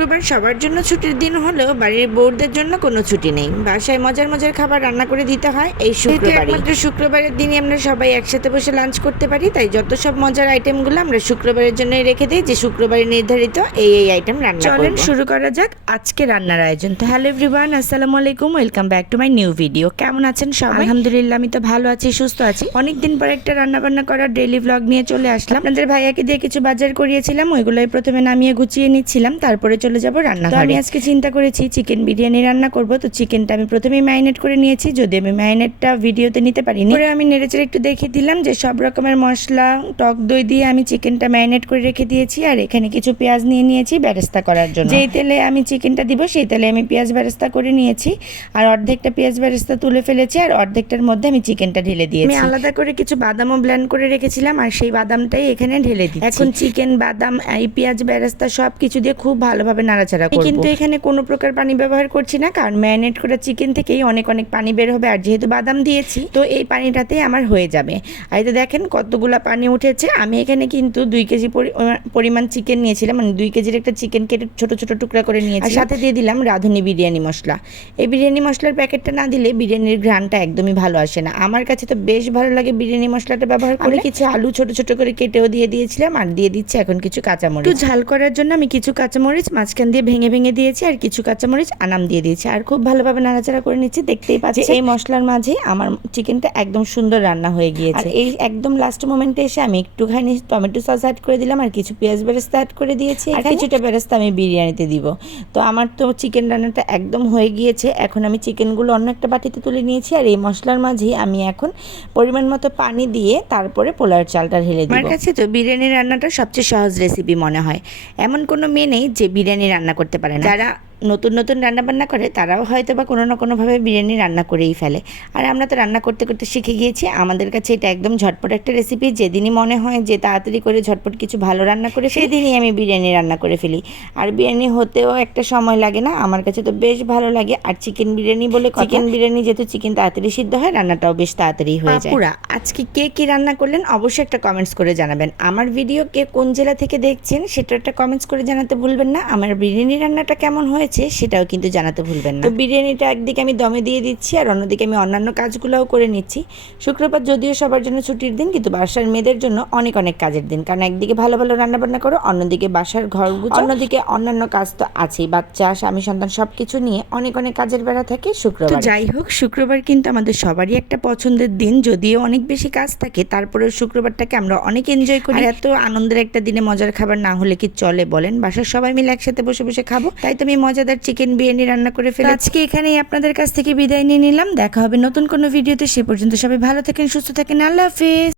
শুক্রবার সবার জন্য ছুটির দিন হলেও বাড়ির বউদের জন্য কোনো ছুটি নেই। বাসায় মজার মজার খাবার রান্না করে দিতে হয় এই শুক্রবার একমাত্র শুক্রবারের দিনই আমরা সবাই একসাথে বসে লাঞ্চ করতে পারি তাই যত সব মজার আইটেমগুলো আমরা শুক্রবারের জন্য রেখে দিই যে শুক্রবারে নির্ধারিত এই এই আইটেম রান্না চলেন শুরু করা যাক আজকে রান্নার আয়োজন। তো হ্যালো এভরিওয়ান আসসালামু আলাইকুম welcome back to my new video কেমন আছেন সবাই? আলহামদুলিল্লাহ আমি তো ভালো আছি সুস্থ আছি। অনেকদিন পর একটা রান্না বান্না করার ডেইলি ব্লগ নিয়ে চলে আসলাম। আপনাদের ভাইয়াকে দিয়ে কিছু বাজার করিয়েছিলাম ওইগুলোই প্রথমে নামিয়ে গুছিয়ে নিচ্ছিলাম তারপরে চলে যাব রান্না আমি আজকে চিন্তা করেছি চিকেন বিরিয়ানি রান্না করব। তো চিকেনটা আমি প্রথমেই ম্যারিনেট করে নিয়েছি। যদি আমি ম্যারিনেটটা ভিডিওতে নিতে পারিনি পরে আমি নেড়েচেড়ে একটু দেখিয়ে দিলাম যে সব রকমের মশলা টক দই দিয়ে আমি চিকেনটা ম্যারিনেট করে রেখে দিয়েছি। আর এখানে কিছু পেঁয়াজ নিয়ে নিয়েছি বেরেস্তা করার জন্য। যেই তেলে আমি চিকেনটা দিব সেই তেলে আমি পেঁয়াজ বেরেস্তা করে নিয়েছি। আর অর্ধেকটা পেঁয়াজ বেরেস্তা তুলে ফেলেছি। আর অর্ধেকটার মধ্যে আমি চিকেনটা ঢেলে দিয়েছি। আমি আলাদা করে কিছু বাদামও ব্লেন্ড করে রেখেছিলাম। আর সেই বাদামটাই এখানে ঢেলে দিই এখন চিকেন বাদাম এই পেঁয়াজ বেরেস্তা সব কিছু দিয়ে খুব ভালোভাবে নাড়াচাড়া করব কিন্তু এখানে কোনো প্রকার পানি ব্যবহার করছি না কারণ ম্যারিনেট করা চিকেন থেকেই অনেক অনেক পানি বের হবে আর যেহেতু বাদাম দিয়েছি তো এই পানিটাতেই আমার হয়ে যাবে। আর তো দেখেন কতগুলা পানি উঠেছে আমি এখানে কিন্তু দুই কেজি পরি- পরিমাণ চিকেন নিয়েছিলাম মানে দুই কেজির একটা চিকেন কেটে ছোট ছোট টুকরা করে নিয়েছি আর সাথে দিয়ে দিলাম রাঁধুনি বিরিয়ানি মশলা। এই বিরিয়ানি মশলার প্যাকেটটা না দিলে বিরিয়ানির ঘ্রাণটা একদমই ভালো আসে না। আমার কাছে তো বেশ ভালো লাগে বিরিয়ানি মশলাটা ব্যবহার করে। কিছু আলু ছোট ছোট করে কেটেও দিয়ে দিয়েছিলাম আর দিয়ে দিচ্ছি এখন কিছু কাঁচামরিচ। একটু ঝাল করার জন্য আমি কিছু কাঁচামরিচ মাঝখান দিয়ে ভেঙে ভেঙে দিয়েছি আর কিছু কাঁচামরিচ আনাম দিয়ে দিয়েছি। আর খুব ভালোভাবে নাড়াচাড়া করে নিচ্ছি দেখতেই পাচ্ছি এই মশলার মাঝে আমার চিকেনটা একদম সুন্দর রান্না হয়ে গিয়েছে। এই একদম লাস্ট মোমেন্টে এসে আমি একটুখানি টমেটো সস অ্যাড করে দিলাম আর কিছু পেঁয়াজ বেরেস্তা অ্যাড করে দিয়েছি। আর কিছুটা বেরেস্তা আমি বিরিয়ানিতে দিব। তো আমার তো চিকেন রান্নাটা একদম হয়ে গিয়েছে। এখন আমি চিকেনগুলো অন্য একটা বাটিতে তুলে নিয়েছি আর এই মশলার মাঝে আমি এখন পরিমাণ মতো পানি দিয়ে তারপরে পোলার চালটা ঢেলে দিই আমার কাছে তো বিরিয়ানি রান্নাটা সবচেয়ে সহজ রেসিপি মনে হয়। এমন কোনো মেয়ে নেই যে বিরিয়ানি রান্না করতে পারে না যারা নতুন নতুন রান্না বান্না করে তারাও হয়তো বা কোনো না কোনোভাবে বিরিয়ানি রান্না করেই ফেলে। আর আমরা তো রান্না করতে করতে শিখে গিয়েছি আমাদের কাছে এটা একদম ঝটপট একটা রেসিপি যেদিনই মনে হয় যে তাড়াতাড়ি করে ঝটপট কিছু ভালো রান্না করে সেদিনই আমি বিরিয়ানি রান্না করে ফেলি। আর বিরিয়ানি হতেও একটা সময় লাগে না আমার কাছে তো বেশ ভালো লাগে। আর চিকেন বিরিয়ানি বলে চিকেন বিরিয়ানি যেহেতু চিকেন তাড়াতাড়ি সিদ্ধ হয় রান্নাটাও বেশ তাড়াতাড়ি হয়ে যায়। পুরা আজকে কে কি রান্না করলেন অবশ্যই একটা কমেন্টস করে জানাবেন। আমার ভিডিও কে কোন জেলা থেকে দেখছেন সেটা একটা কমেন্টস করে জানাতে ভুলবেন না। আমার বিরিয়ানি রান্নাটা কেমন হয়েছে সেটাও কিন্তু জানাতে ভুলবেন না। তো বিরিয়ানিটা একদিকে আমি দমে দিয়ে দিচ্ছি আর অন্যদিকে আমি অন্যান্য কাজগুলোও করে নিচ্ছি। শুক্রবার যদিও সবার জন্য ছুটির দিন কিন্তু বাসার মেয়েদের জন্য অনেক অনেক কাজের দিন। কারণ একদিকে ভালো ভালো রান্না বান্না করো অন্যদিকে বাসার ঘর অন্যদিকে অন্যান্য কাজ তো আছেই বাচ্চা স্বামী সন্তান সব কিছু নিয়ে অনেক অনেক কাজের বেড়া থাকে শুক্রবার। যাই হোক শুক্রবার কিন্তু আমাদের সবারই একটা পছন্দের দিন যদিও অনেক বেশি কাজ থাকে তারপরে শুক্রবারটাকে আমরা অনেক এনজয় করি। এত আনন্দের একটা দিনে মজার খাবার না হলে কি চলে বলেন? বাসার সবাই মিলে একসাথে বসে বসে খাব তাই তো আমি মজাদার চিকেন বিরিয়ানি রান্না করে ফেলে আজকে এখানেই আপনাদের কাছ থেকে বিদায় নিয়ে নিলাম। দেখা হবে নতুন কোনো ভিডিওতে। সে পর্যন্ত সবাই ভালো থাকেন সুস্থ থাকেন। আল্লাহ হাফিজ।